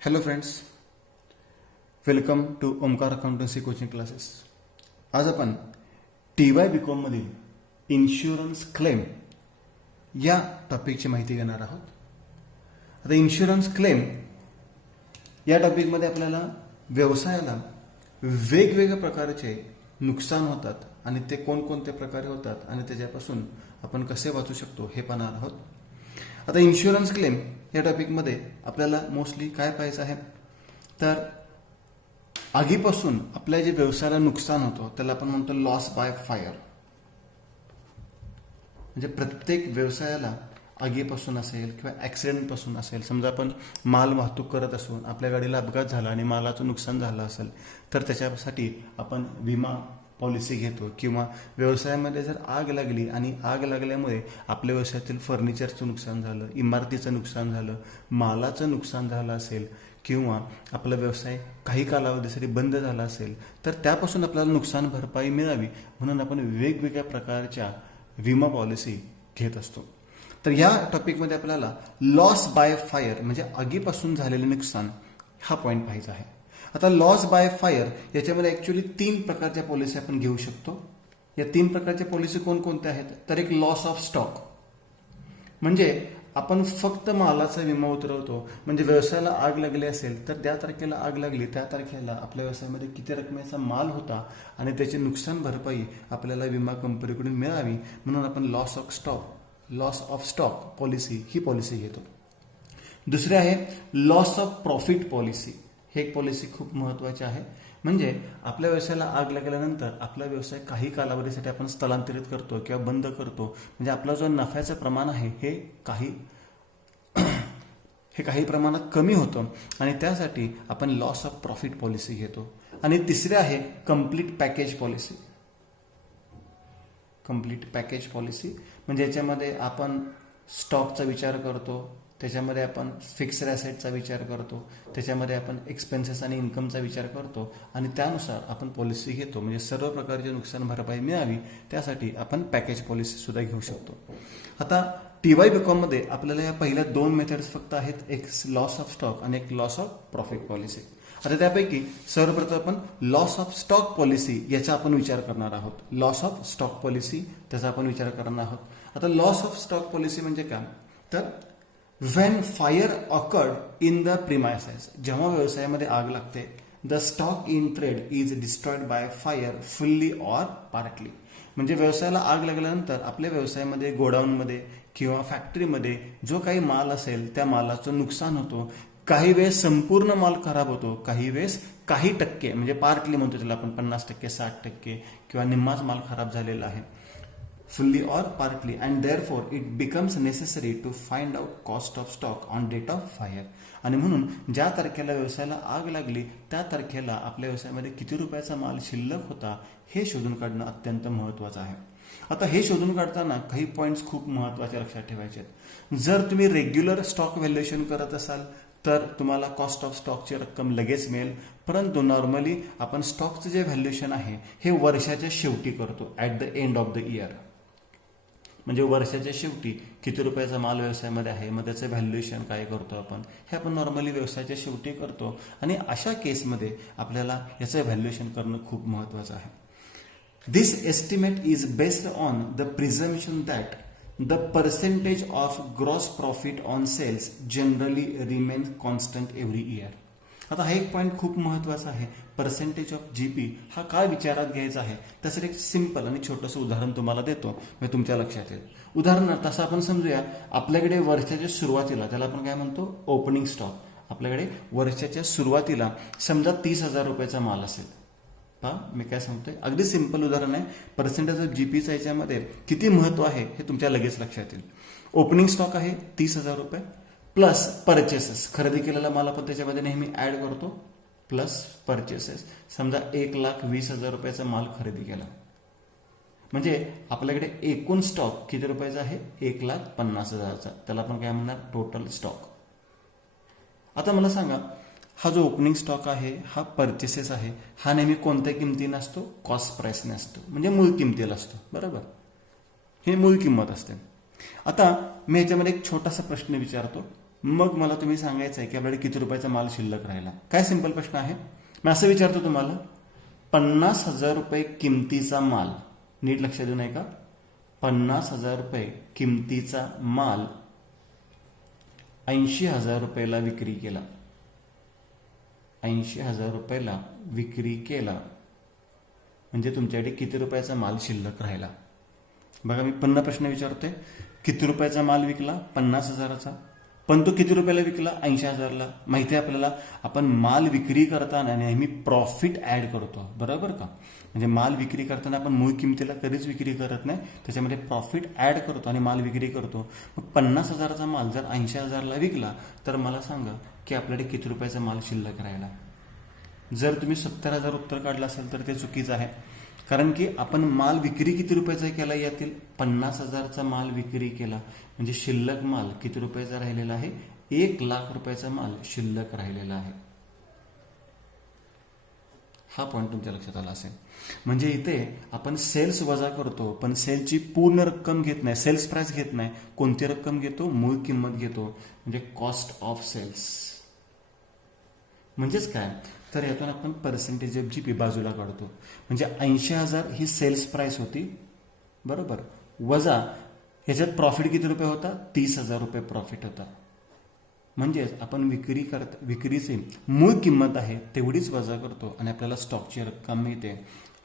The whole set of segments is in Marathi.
Hello friends, welcome to Omkar accountancy coaching classes. आज आपण TY BCom मधील इन्शुरन्स क्लेम या टॉपिकची माहिती घेणार आहोत. आता इन्शुरन्स क्लेम या टॉपिकमध्ये आपल्याला व्यवसायाला वेगवेगळ्या प्रकारचे नुकसान होतात आणि ते कोणकोणत्या प्रकारे होतात आणि त्याच्यापासून आपण कसे वाचू शकतो हे पाहणार आहोत. आता इन्शुरन्स क्लेम या टॉपिकमध्ये आपल्याला मोस्टली काय पाहायचं आहे, तर आगीपासून आपल्या जे व्यवसायाला नुकसान होतं त्याला आपण म्हणतो लॉस बाय फायर. म्हणजे प्रत्येक व्यवसायाला आगीपासून असेल किंवा ॲक्सिडेंटपासून असेल, समजा आपण माल वाहतूक करत असून आपल्या गाडीला अपघात झाला आणि मालाचं नुकसान झालं असेल तर त्याच्यासाठी आपण विमा पॉलिसी घेतो. किंवा व्यवसायामध्ये जर आग लागली आणि आग लागल्यामुळे आपल्या व्यवसायातील फर्निचरचं नुकसान झालं, इमारतीचं नुकसान झालं, मालाचं नुकसान झालं असेल किंवा आपला व्यवसाय काही कालावधीसाठी बंद झाला असेल तर त्यापासून आपल्याला नुकसान भरपाई मिळावी म्हणून आपण वेगवेगळ्या प्रकारच्या विमा पॉलिसी घेत असतो. तर या टॉपिकमध्ये आपल्याला लॉस बाय फायर म्हणजे आगीपासून झालेले नुकसान हा पॉईंट पाहायचा आहे. आता लॉस बाय फायर याच्यामध्ये ॲक्च्युली 3 प्रकारच्या पॉलिसी आपण घेऊ शकतो. या 3 प्रकारच्या पॉलिसी कोणकोणत्या आहेत, तर एक लॉस ऑफ स्टॉक म्हणजे आपण फक्त मालाचा विमा उतरवतो. म्हणजे व्यवसायाला आग लागली असेल तर ज्या तारखेला आग लागली त्या तारखेला आपल्या व्यवसायामध्ये किती रकमेचा माल होता आणि त्याची नुकसान भरपाई आपल्याला विमा कंपनीकडून मिळावी म्हणून आपण loss of stock policy he policy घेतो. दुसरे आहे लॉस ऑफ प्रॉफिट पॉलिसी. हे एक पॉलिसी खूप महत्त्वाची आहे. म्हणजे आपल्या व्यवसायाला आग लागल्यानंतर आपला व्यवसाय काही कालावधीसाठी आपण स्थलांतरित करतो किंवा बंद करतो. म्हणजे आपला जो नफ्याचं प्रमाण आहे हे काही प्रमाणात कमी होतं आणि त्यासाठी आपण लॉस ऑफ प्रॉफिट पॉलिसी घेतो. आणि तिसरे आहे complete package policy. Complete package policy म्हणजे याच्यामध्ये आपण स्टॉकचा विचार करतो, त्याच्यामध्ये आपण फिक्स्ड ॲसेटचा विचार करतो, त्याच्यामध्ये आपण एक्सपेन्सेस आणि इन्कमचा विचार करतो आणि त्यानुसार आपण पॉलिसी घेतो. म्हणजे सर्व प्रकारचे नुकसान भरपाई मिळावी त्यासाठी आपण पॅकेज पॉलिसी सुद्धा घेऊ शकतो. आता TY BCom मध्ये आपल्याला या पहिल्या 2 मेथड्स फक्त आहेत, एक लॉस ऑफ स्टॉक आणि एक लॉस ऑफ प्रॉफिट पॉलिसी. आता त्यापैकी सर्वप्रथम आपण लॉस ऑफ स्टॉक पॉलिसी याचा आपण विचार करणार आहोत. लॉस ऑफ स्टॉक पॉलिसी त्याचा आपण विचार करणार आहोत. आता लॉस ऑफ स्टॉक पॉलिसी म्हणजे काय, तर when fire occurred in the premises, जेव्हा व्यवसायामध्ये आग लागते, the stock in trade is destroyed by fire fully or partly. म्हणजे व्यवसायाला आग लागल्यानंतर आपल्या व्यवसायामध्ये गोडाऊनमध्ये किंवा फॅक्टरीमध्ये जो काही माल असेल त्या मालाचं नुकसान होतो. काही वेळेस संपूर्ण माल खराब होतो, काही वेळेस काही टक्के म्हणजे पार्टली म्हणतो त्याला आपण, 50%, 60% किंवा निम्माच माल खराब झालेला आहे. fully or partly, and therefore it becomes necessary to find out cost of stock on date of fire. आणि म्हणून ज्या तारखेला व्यवसायाला आग लागली त्या तारखेला आपल्या व्यवसायामध्ये किती रुपयाचा माल शिल्लक होता हे शोधून काढणं अत्यंत महत्त्वाचं आहे. आता हे शोधून काढताना काही पॉईंट्स खूप महत्त्वाचे लक्षात ठेवायचे आहेत. जर तुम्ही रेग्युलर स्टॉक व्हॅल्युएशन करत असाल तर तुम्हाला कॉस्ट ऑफ स्टॉकची रक्कम लगेच मिळेल. परंतु नॉर्मली आपण स्टॉकचं जे व्हॅल्युएशन आहे हे वर्षाच्या शेवटी करतो, at the end of the year. म्हणजे वर्षाच्या शेवटी किती रुपयाचा माल व्यवसायामध्ये आहे मग त्याचं व्हॅल्युएशन काय करतो आपण, हे आपण नॉर्मली व्यवसायाच्या शेवटी करतो. आणि अशा केसमध्ये आपल्याला याचं व्हॅल्युएशन करणं खूप महत्त्वाचं आहे. This estimate is based on the presumption that the percentage of gross profit on sales generally remain constant every year. आता हा एक पॉईंट खूप महत्त्वाचा आहे. पर्सेंटेज ऑफ GP हा काय विचारात घ्यायचा आहे त्याचं एक सिंपल आणि छोटंसं उदाहरण तुम्हाला देतो, म्हणजे तुमच्या लक्षात येईल. उदाहरणार्थ असं आपण समजूया, आपल्याकडे वर्षाच्या सुरुवातीला, त्याला आपण काय म्हणतो ओपनिंग स्टॉक, आपल्याकडे वर्षाच्या सुरुवातीला समजा 30,000 रुपयाचा माल असेल. पहा मी काय सांगतोय, अगदी सिंपल उदाहरण आहे. पर्सेंटेज ऑफ GPचा याच्यामध्ये किती महत्त्व आहे हे तुमच्या लगेच लक्षात येईल. ओपनिंग स्टॉक आहे 30,000 रुपये प्लस परचेसेस, खरेदी केलेला माल आपण त्याच्यामध्ये नेहमी ऍड करतो, प्लस परचेसेस. समजा 1,20,000 रुपयाचा माल खरेदी केला म्हणजे आपल्याकडे एकूण स्टॉक किती रुपयाचा आहे, 1,50,000चा. त्याला आपण काय म्हणणार, टोटल स्टॉक. आता मला सांगा, हा जो ओपनिंग स्टॉक आहे हा परचेसेस आहे, हा नेहमी कोणत्या किमतीने असतो, कॉस्ट प्राइसने असतो, म्हणजे मूळ किमतीला असतो. बरोबर, हे मूळ किंमत असते. आता मी याच्यामध्ये एक छोटासा प्रश्न विचारतो, मग मला तुम्ही सांगायचं आहे की आपल्याकडे किती रुपयाचा माल शिल्लक राहिला. काय सिंपल प्रश्न आहे. मी असं विचारतो तुम्हाला, 50,000 रुपये किमतीचा माल, नीट लक्षात देऊ नये का, 50,000 रुपये किमतीचा माल 80,000 रुपयाला विक्री केला. 80,000 रुपयाला विक्री केला म्हणजे तुमच्याकडे किती रुपयाचा माल शिल्लक राहिला. बघा मी पुन्हा प्रश्न विचारतोय, किती रुपयाचा माल विकला? 50,000चा. पण तो किती रुपयाला विकला? 80,000ला. माहिती आहे आपल्याला, आपण माल विक्री करताना नेहमी प्रॉफिट ऍड करतो, बरोबर का. म्हणजे माल विक्री करताना आपण मूळ किमतीला कधीच विक्री करत नाही, त्याच्यामध्ये प्रॉफिट ऍड करतो आणि माल विक्री करतो. मग 50,000चा माल जर 80,000ला विकला तर मला सांगा की आपल्याकडे किती रुपयाचा माल शिल्लक राहिला. जर तुम्ही 70,000 उत्तर काढलं असेल तर ते चुकीचं आहे, कारण की आपण माल विक्री किती रुपयाचा केला, यातील 50,000चा माल विक्री केला म्हणजे शिल्लक माल किती रुपयाचा राहिलेला आहे? 1,00,000 रुपयाचा माल शिल्लक राहिलेला आहे. हा पॉईंट तुमच्या लक्षात आला असेल. म्हणजे इथे आपण सेल्स वजा करतो पण सेलची पूर्ण रक्कम घेत नाही, सेल्स प्राइस घेत नाही. कोणती रक्कम घेतो? मूळ किंमत घेतो, म्हणजे कॉस्ट ऑफ सेल्स. म्हणजेच काय, तर यातून आपण पर्सेंटेज ऑफ जीपी बाजूला काढतो. म्हणजे 80,000 ही सेल्स प्राइस होती, बरोबर, वजा ह्याच्यात प्रॉफिट किती रुपये होता? 30,000 रुपये प्रॉफिट होता. म्हणजेच आपण विक्रीची मूळ किंमत आहे तेवढीच वजा करतो आणि आपल्याला स्टॉकची रक्कम मिळते.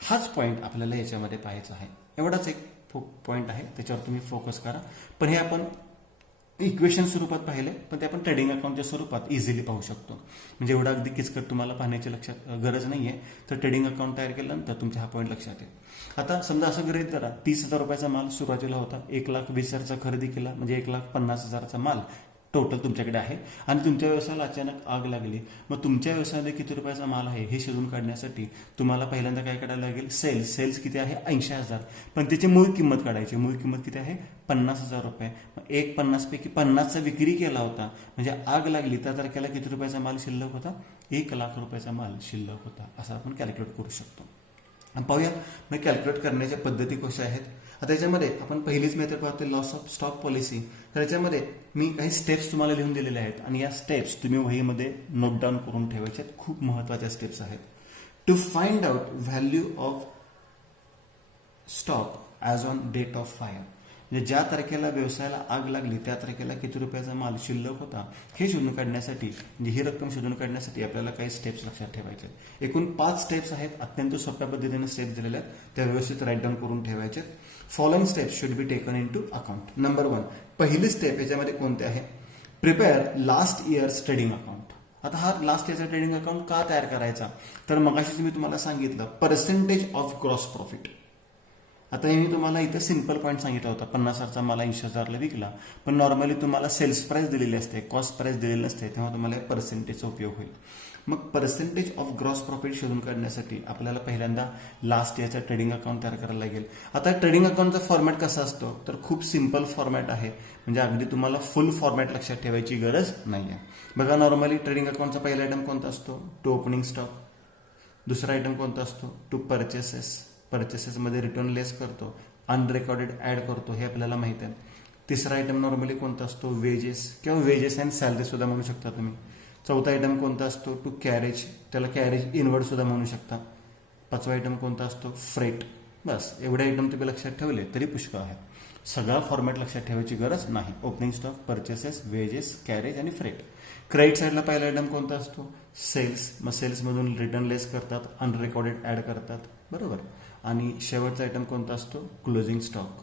हाच पॉईंट आपल्याला याच्यामध्ये पाहायचा आहे. एवढाच एक पॉईंट आहे, त्याच्यावर तुम्ही फोकस करा. पण हे आपण इक्वेशन स्वरूपात पाहिले, पण ते आपण ट्रेडिंग अकाउंटच्या स्वरूपात इझिली पाहू शकतो. म्हणजे एवढा अगदी किचकट तुम्हाला पाहण्याची लक्षात गरज नाहीये. तर ट्रेडिंग अकाउंट तयार केल्यानंतर तुमचा हा पॉईंट लक्षात येईल. आता समजा असं गृहीत धरा, 30,000 रुपयाचा माल सुरुवातीला होता, 1,20,000चा खरेदी केला म्हणजे 1,50,000चा माल टोटल तुमच्याकडे आहे आणि तुमच्या व्यवसायाला अचानक आग लागली. मग तुमच्या व्यवसायामध्ये किती रुपयाचा माल आहे हे शोधून काढण्यासाठी तुम्हाला पहिल्यांदा काय काढायला लागेल? सेल्स किती आहे? 80,000. पण त्याची मूळ किंमत काढायची. मूळ किंमत किती आहे? 50,000 रुपये. मग 1,50 पैकी 50चा विक्री केला होता म्हणजे आग लागली त्या तारखेला किती रुपयाचा माल शिल्लक होता? 1,00,000 रुपयाचा माल शिल्लक होता. असं आपण कॅल्क्युलेट करू शकतो. पाहूया मग कॅल्क्युलेट करण्याच्या पद्धती कशा आहेत. आता याच्यामध्ये आपण पहिलीच मेथड पाहतो, लॉस ऑफ स्टॉक पॉलिसी. तर याच्यामध्ये मी काही स्टेप्स तुम्हाला लिहून दिलेल्या आहेत आणि या स्टेप्स तुम्ही वहीमध्ये नोट डाऊन करून ठेवायचे आहेत. खूप महत्त्वाच्या स्टेप्स आहेत. To find out value of stock as on date of fire, म्हणजे ज्या तारखेला व्यवसायाला आग लागली त्या तारखेला किती रुपयाचा माल शिल्लक होता हे शोधून काढण्यासाठी, म्हणजे ही रक्कम शोधून काढण्यासाठी आपल्याला काही स्टेप्स लक्षात ठेवायचे आहेत. एकूण 5 स्टेप्स आहेत. अत्यंत सोप्या पद्धतीने स्टेप्स दिलेल्या आहेत, त्या व्यवस्थित राईट डाऊन करून ठेवायचे. Following steps should be taken into account. Number 1, पहिली स्टेप याच्यामध्ये कोणते आहे? Prepare last years trading account. आता हा लास्ट इयरचा ट्रेडिंग अकाउंट का तयार करायचा? तर मगाशीच मी तुम्हाला सांगितलं पर्सेंटेज ऑफ ग्रॉस प्रॉफिट. आता हे मी तुम्हाला इथे सिंपल पॉईंट सांगितला होता, 50,000चा माल 80,000ला विकला. पण नॉर्मली तुम्हाला सेल्स प्राइस दिलेली असते, कॉस्ट प्राइस दिलेली नसते, तेव्हा तुम्हाला पर्सेंटेजचा उपयोग होईल. मग पर्सेंटेज ऑफ ग्रॉस प्रॉफिट शोधून काढण्यासाठी आपल्याला पहिल्यांदा लास्ट इयरचा ट्रेडिंग अकाउंट तयार करायला लागेल. आता ट्रेडिंग अकाउंटचा फॉर्मॅट कसा असतो? तर खूप सिंपल फॉर्मॅट आहे, म्हणजे अगदी तुम्हाला फुल फॉर्मॅट लक्षात ठेवायची गरज नाही आहे. बघा नॉर्मली ट्रेडिंग अकाउंटचा पहिला आयटम कोणता असतो? To opening stock. दुसरा आयटम कोणता असतो? To purchases. परचेसेसमध्ये रिटर्न लेस करतो, अनरेकॉर्डेड ऍड करतो, हे आपल्याला माहित आहे. तिसरा आयटम नॉर्मली कोणता असतो? वेजेस किंवा वेजेस अँड सॅलरी सुद्धा म्हणू शकता तुम्ही. चौथा आयटम कोणता असतो? टू कॅरेज, त्याला कॅरेज इनवर्ड सुद्धा म्हणू शकता. पाचवा आयटम कोणता असतो? फ्रेट. बस एवढे आयटम तुम्ही लक्षात ठेवले तरी पुष्कळ आहे. सगळा फॉर्मॅट लक्षात ठेवायची गरज नाही. Opening stock, purchases, wedges, carriage आणि फ्रेट. क्रेडिट साईडला पहिला आयटम कोणता असतो? सेल्स. मग सेल्समधून रिटर्न लेस करतात, अनरेकॉर्डेड ऍड करतात, बरोबर. आणि शेवटचा आयटम कोणता असतो? Closing stock.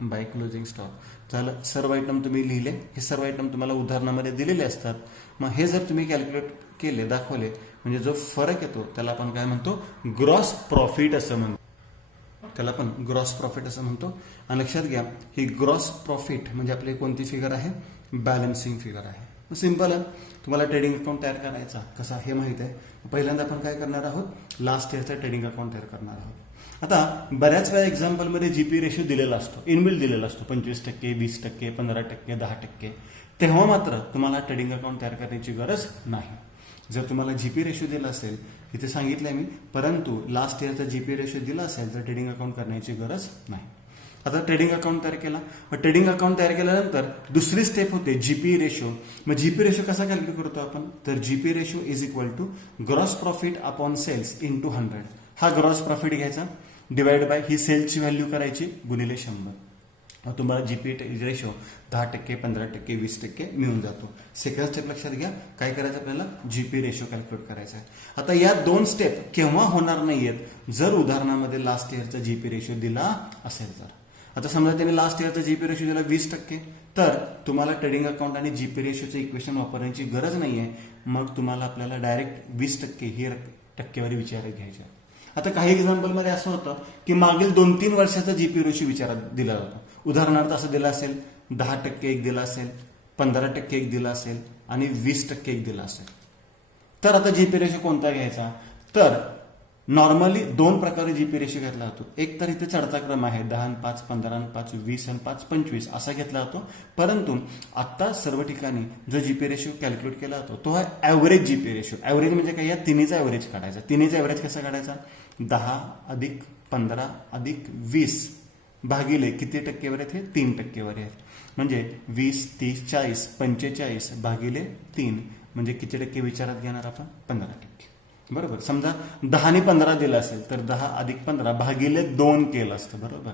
By closing stock झालं. सर्व आयटम तुम्ही लिहिले. हे सर्व आयटम तुम्हाला उदाहरणामध्ये दिलेले असतात. मग हे जर तुम्ही कॅल्क्युलेट केले, दाखवले, म्हणजे जो फरक येतो त्याला आपण काय म्हणतो? ग्रॉस प्रॉफिट असं म्हणतो. त्याला आपण ग्रॉस प्रॉफिट असं म्हणतो. आणि लक्षात घ्या, ही ग्रॉस प्रॉफिट म्हणजे आपली कोणती फिगर आहे? बॅलन्सिंग फिगर आहे. सिंपल आहे. तुम्हाला ट्रेडिंग अकाउंट तयार करायचा कसा हे माहित आहे. पहिल्यांदा आपण काय करणार आहोत? लास्ट इयरचा ट्रेडिंग अकाउंट तयार करणार आहोत. आता बऱ्याच वेळा एक्झाम्पलमध्ये जीपी रेशो दिलेला असतो, इनबिल्ट दिलेला असतो, 25%, 20%, 15%, 10%. तेव्हा मात्र तुम्हाला ट्रेडिंग अकाउंट तयार करण्याची गरज नाही. जर तुम्हाला जीपी रेशो दिला असेल, इथे सांगितलंय मी, परंतु लास्ट इयरचा जीपी रेशो दिला असेल तर ट्रेडिंग अकाउंट करण्याची गरज नाही. आता ट्रेडिंग अकाउंट तयार केला. मग ट्रेडिंग अकाउंट तयार केल्यानंतर दुसरी स्टेप होते जीपी रेशो. मग जीपी रेशो कसा कॅल्क्युलेट करतो आपण, तर GP ratio is equal to gross profit upon sales into 100. हा ग्रॉस प्रॉफिट घ्यायचा डिवाइड बाय ही सेल्सची व्हॅल्यू करायची गुणिले 100. तुम्हाला जीपी रेशो 10%, 15%, 20% मिळून जातो. सेकंड स्टेप लक्षात घ्या, काय करायचं आपल्याला, जीपी रेशो कॅल्क्युलेट करायचा आहे. आता या 2 स्टेप केव्हा होणार नाहीयेत, जर उदाहरणामध्ये लास्ट इयरचा जीपी रेशो दिला असेल तर. आता समजा त्यांनी लास्ट इयरचा जीपी रेशो दिला 20%, तर तुम्हाला ट्रेडिंग अकाउंट आणि जीपी रेशोचं इक्वेशन वापरण्याची गरज नाहीये. मग तुम्हाला आपल्याला डायरेक्ट 20% ही टक्केवारी विचारात घ्यायची आहे. आता काही एक्झाम्पलमध्ये असं होतं की मागील 2-3 वर्षाचा जीपी रेशो विचारात दिला जातो. उदाहरणार्थ असं दिलं असेल 10% एक दिला असेल, 15% एक दिला असेल आणि 20% एक दिला असेल. तर आता जीपी रेशो कोणता घ्यायचा, तर नॉर्मली 2 प्रकारे जीपी रेशो घेतला जातो. एक तर इथे चढता क्रम आहे 10 आणि 5, 15 आणि 5, 20 आणि 5, 25 असा घेतला जातो. परंतु आता सर्व ठिकाणी जो जीपी रेशो कॅल्क्युलेट केला जातो तो आहे ॲव्हरेज जीपी रेशो. ॲव्हरेज म्हणजे काय, या तिन्हीचा ॲव्हरेज काढायचा. तिन्हीचा ॲव्हरेज कसा काढायचा, 10 अधिक 15 अधिक 20 भागिले किती टक्केवारी आहेत, हे 3% आहेत. म्हणजे 20, 30, 40, 45 भागिले 3 म्हणजे किती टक्के विचारात घेणार आपण, 15%. बरोबर. समजा 10 आणि 15 दिलं असेल तर 10 अधिक 15 भागिले 2 केलं असतं. बरोबर.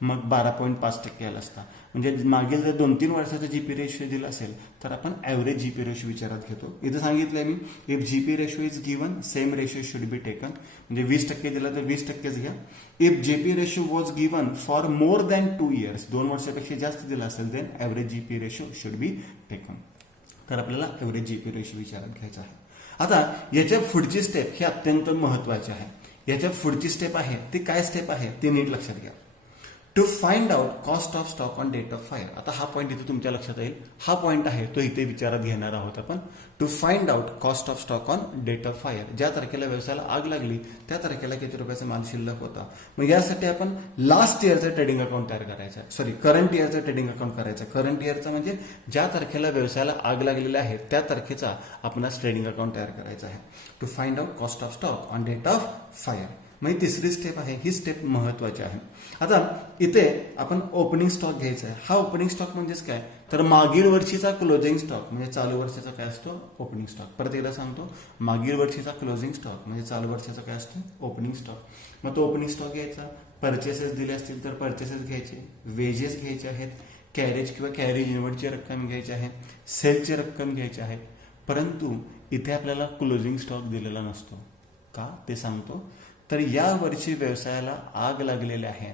मग 12.5% आला असता. म्हणजे मागील जर 2-3 वर्षाचं जीपी रेशो दिलं असेल तर आपण ॲव्हरेज जीपी रेशो विचारात घेतो. इथं सांगितलंय मी, if GP ratio is given same ratio should be taken. म्हणजे 20% दिला तर 20%च घ्या. If GP ratio was given for more than 2 years, 2 वर्षापेक्षा जास्त दिला असेल, then average GP ratio should be taken. तर आपल्याला ॲव्हरेज जीपी रेशो विचारात घ्यायचा आहे. आता याच्या पुढची स्टेप ही अत्यंत महत्वाची आहे. याच्या पुढची स्टेप आहे ती काय स्टेप आहे ते नीट लक्षात घ्या. To find out cost of stock on date of fire. आता हा पॉईंट इथे तुमच्या लक्षात येईल. हा पॉईंट आहे तो इथे विचारात घेणार आहोत आपण. To find out cost of stock on date of fire. ज्या तारखेला व्यवसायाला आग लागली त्या तारखेला किती रुपयाचा माल शिल्लक होता. मग यासाठी आपण लास्ट इयरचं ट्रेडिंग अकाउंट तयार करायचं आहे. सॉरी, करंट इयरचं ट्रेडिंग अकाउंट करायचं. करंट इयरचं म्हणजे ज्या तारखेला व्यवसायाला आग लागलेली आहे त्या तारखेचा आपणास ट्रेडिंग अकाउंट तयार करायचं आहे. To find out cost of stock on date of fire. मग तिसरी स्टेप आहे, ही स्टेप महत्वाची आहे. आता इथे आपण ओपनिंग स्टॉक घ्यायचा आहे. हा ओपनिंग स्टॉक म्हणजेच काय, तर मागील वर्षीचा क्लोजिंग स्टॉक म्हणजे चालू वर्षाचा काय असतो, ओपनिंग स्टॉक. परत एकदा सांगतो, मागील वर्षीचा क्लोजिंग स्टॉक म्हणजे चालू वर्षाचा काय असतो, ओपनिंग स्टॉक. मग तो ओपनिंग स्टॉक घ्यायचा. परचेसेस दिले असतील तर परचेसेस घ्यायचे, वेजेस घ्यायचे आहेत, कॅरेज किंवा कॅरेज इन्व्हर्टची रक्कम घ्यायची आहे, सेलची रक्कम घ्यायची आहे. परंतु इथे आपल्याला क्लोजिंग स्टॉक दिलेला नसतो. का ते सांगतो. तर या वर्षी व्यवसायाला आग लागलेली आहे,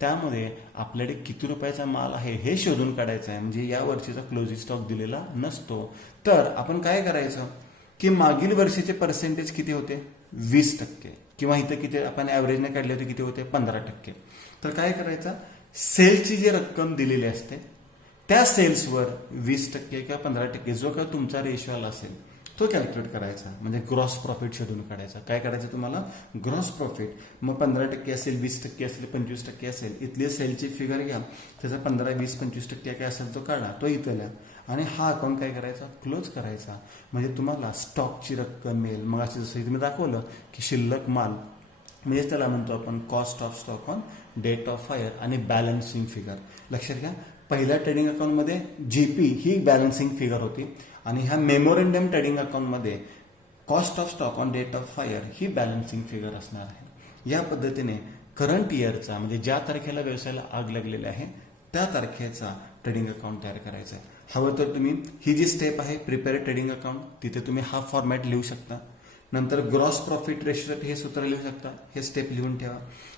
त्यामध्ये आपल्याकडे किती रुपयाचा माल आहे हे शोधून काढायचं आहे. म्हणजे या वर्षीचा क्लोजिंग स्टॉक दिलेला नसतो. तर आपण काय करायचं की मागील वर्षीचे पर्सेंटेज किती होते, 20%, किंवा इथं किती आपण ॲव्हरेजने काढले होते किती होते, 15%. तर काय करायचं, सेल्सची जी रक्कम दिलेली असते त्या सेल्सवर 20% किंवा 15% जो का तुमचा रेशो आला असेल तो कॅल्क्युलेट करायचा. म्हणजे ग्रॉस प्रॉफिट शोधून काढायचा. काय करायचं तुम्हाला, ग्रॉस प्रॉफिट. मग 15% असेल, 20% असेल, 25% असेल, इथली सेलची फिगर घ्या, त्याचा 15, 20, 25% काय असेल तो काढा, तो इथं लिहा आणि हा अकाउंट काय करायचा, क्लोज करायचा. म्हणजे तुम्हाला स्टॉकची रक्कम मिळेल. मग असं जसं तुम्ही दाखवलं की शिल्लक माल म्हणजे त्याला म्हणतो आपण cost of stock on date of fire आणि बॅलन्सिंग फिगर. लक्षात घ्या, पहिल्या ट्रेडिंग अकाउंटमध्ये जीपी ही बॅलन्सिंग फिगर होती आणि ह्या मेमोरेंडम ट्रेडिंग अकाउंटमध्ये cost of stock on date of fire ही बॅलन्सिंग फिगर असणार आहे. या पद्धतीने करंट इयरचा म्हणजे ज्या तारखेला व्यवसायाला आग लागलेली आहे त्या तारखेचा ट्रेडिंग अकाउंट तयार करायचा आहे. हवं तर तुम्ही ही जी स्टेप आहे प्रिपेअर ट्रेडिंग अकाउंट, तिथे तुम्ही हा फॉर्मॅट लिहू शकता. नंतर ग्रॉस प्रॉफिट रेशोसाठी हे सूत्र लिहू शकता, हे स्टेप लिहून ठेवा.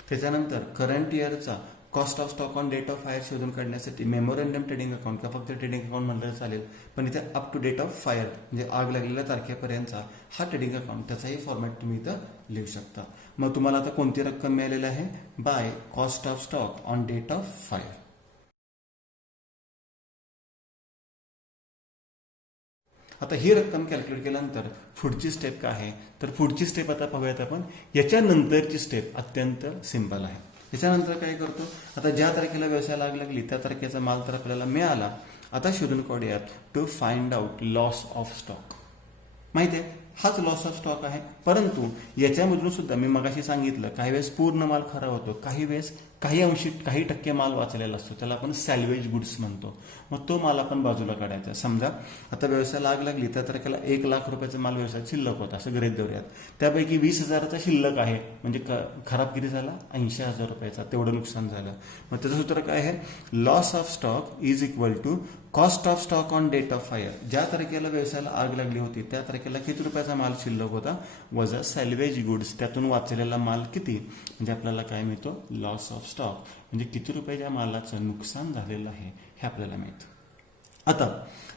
त्याच्यानंतर करंट इयरचा cost of stock on date of fire शोधून काढण्यासाठी मेमोरेंडम ट्रेडिंग अकाउंट का फक्त ट्रेडिंग अकाउंट म्हणलं चालेल, पण इथे up to date of fire म्हणजे आग लागलेल्या तारखेपर्यंतचा हा ट्रेडिंग अकाउंट त्याचाही फॉर्मॅट तुम्ही इथं लिहू शकता. मग तुम्हाला आता कोणती रक्कम मिळालेली आहे, by cost of stock on date of fire. आता ही रक्कम कॅल्क्युलेट केल्यानंतर पुढची स्टेप काय आहे, तर पुढची स्टेप आता पाहूयात आपण. याच्यानंतरची स्टेप अत्यंत सिंपल आहे. याच्यानंतर काय करतो, आता ज्या तारखेला व्यवसायाला आग लागली त्या तारखेचा माल तर आपल्याला मिळाला. आता शोधून काढूयात to find out loss of stock. माहिती आहे, हाच लॉस ऑफ स्टॉक आहे. परंतु याच्यामधून सुद्धा मी मगाशी सांगितलं, काही वेळेस पूर्ण माल खराब होतो, काही वेळेस काही टक्के माल वाचलेला असतो, त्याला आपण सॅल्वेज गुड्स म्हणतो. मग तो माल आपण बाजूला काढायचा. समजा आता व्यवसायाला आग लागली, त्या तारखेला 1,00,000 रुपयाचा माल व्यवसायात शिल्लक होता, असं गृहीत धरूयात. त्यापैकी 20,000चा शिल्लक आहे, म्हणजे खराब किती झाला, 80,000 रुपयाचा, तेवढं नुकसान झालं. मग त्याचं सूत्र काय आहे, loss of stock is equal to cost of stock on date of fire. ज्या तारखेला व्यवसायाला आग लागली होती त्या तारखेला किती रुपयाचा माल शिल्लक होता, वजा सॅल्वेज गुड्स, त्यातून वाचलेला माल किती, म्हणजे आपल्याला काय मिळतो, लॉस ऑफ स्टॉक, म्हणजे किती रुपयाच्या मालाचं नुकसान झालेलं आहे हे आपल्याला मिळतं. आता